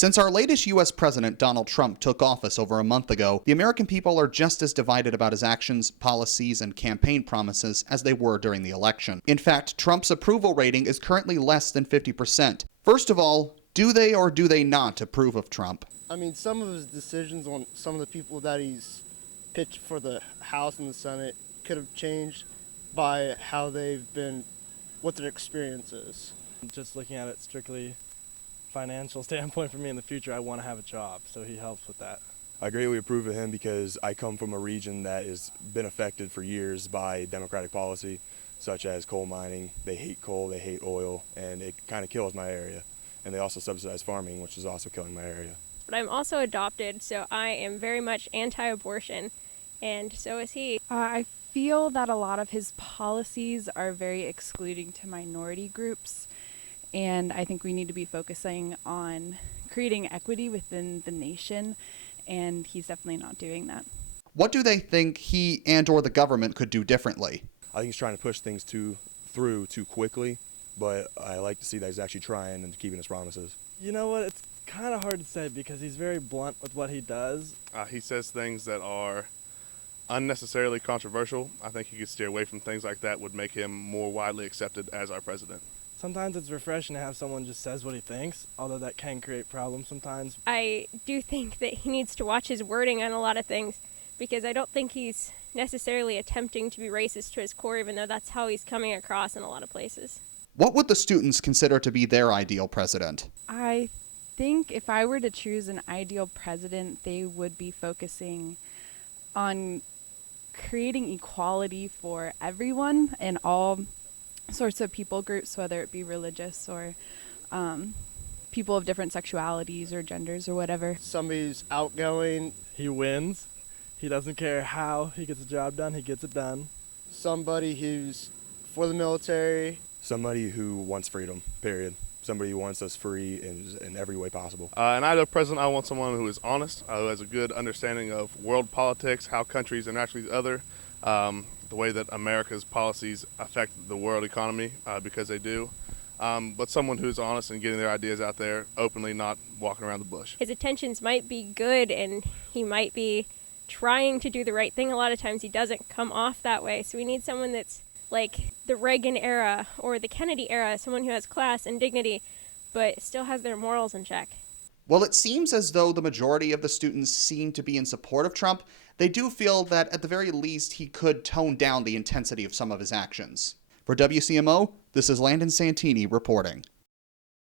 Since our latest U.S. President, Donald Trump, took office over a month ago, the American people are just as divided about his actions, policies, and campaign promises as they were during the election. In fact, Trump's approval rating is currently less than 50%. First of all, do they or do they not approve of Trump? I mean, some of his decisions on some of the people that he's pitched for the House and the Senate could have changed by how they've been, what their experience is. Just looking at it strictly financial standpoint for me in the future, I want to have a job, so he helps with that. I greatly approve of him because I come from a region that has been affected for years by Democratic policy, such as coal mining. They hate coal, they hate oil, and it kind of kills my area. And they also subsidize farming, which is also killing my area. But I'm also adopted, so I am very much anti-abortion, and so is he. I feel that a lot of his policies are very excluding to minority groups. And I think we need to be focusing on creating equity within the nation, and he's definitely not doing that. What do they think he and or the government could do differently? I think he's trying to push things through too quickly, but I like to see that he's actually trying and keeping his promises. You know what, it's kind of hard to say because he's very blunt with what he does. He says things that are unnecessarily controversial. I think he could steer away from things like that, would make him more widely accepted as our president. Sometimes it's refreshing to have someone just says what he thinks, although that can create problems sometimes. I do think that he needs to watch his wording on a lot of things, because I don't think he's necessarily attempting to be racist to his core, even though that's how he's coming across in a lot of places. What would the students consider to be their ideal president? I think if I were to choose an ideal president, they would be focusing on creating equality for everyone and all sorts of people groups, whether it be religious or people of different sexualities or genders or whatever. Somebody who's outgoing. He wins. He doesn't care how he gets the job done, he gets it done. Somebody who's for the military. Somebody who wants freedom, period. Somebody who wants us free in every way possible. An ideal president, I want someone who is honest, who has a good understanding of world politics, how countries interact with each other, the way that America's policies affect the world economy, because they do. But someone who's honest and getting their ideas out there openly, not walking around the bush. His intentions might be good and he might be trying to do the right thing. A lot of times he doesn't come off that way. So we need someone that's like the Reagan era or the Kennedy era, someone who has class and dignity, but still has their morals in check. Well, it seems as though the majority of the students seem to be in support of Trump. They do feel that at the very least he could tone down the intensity of some of his actions. For WCMO, this is Landon Santini reporting.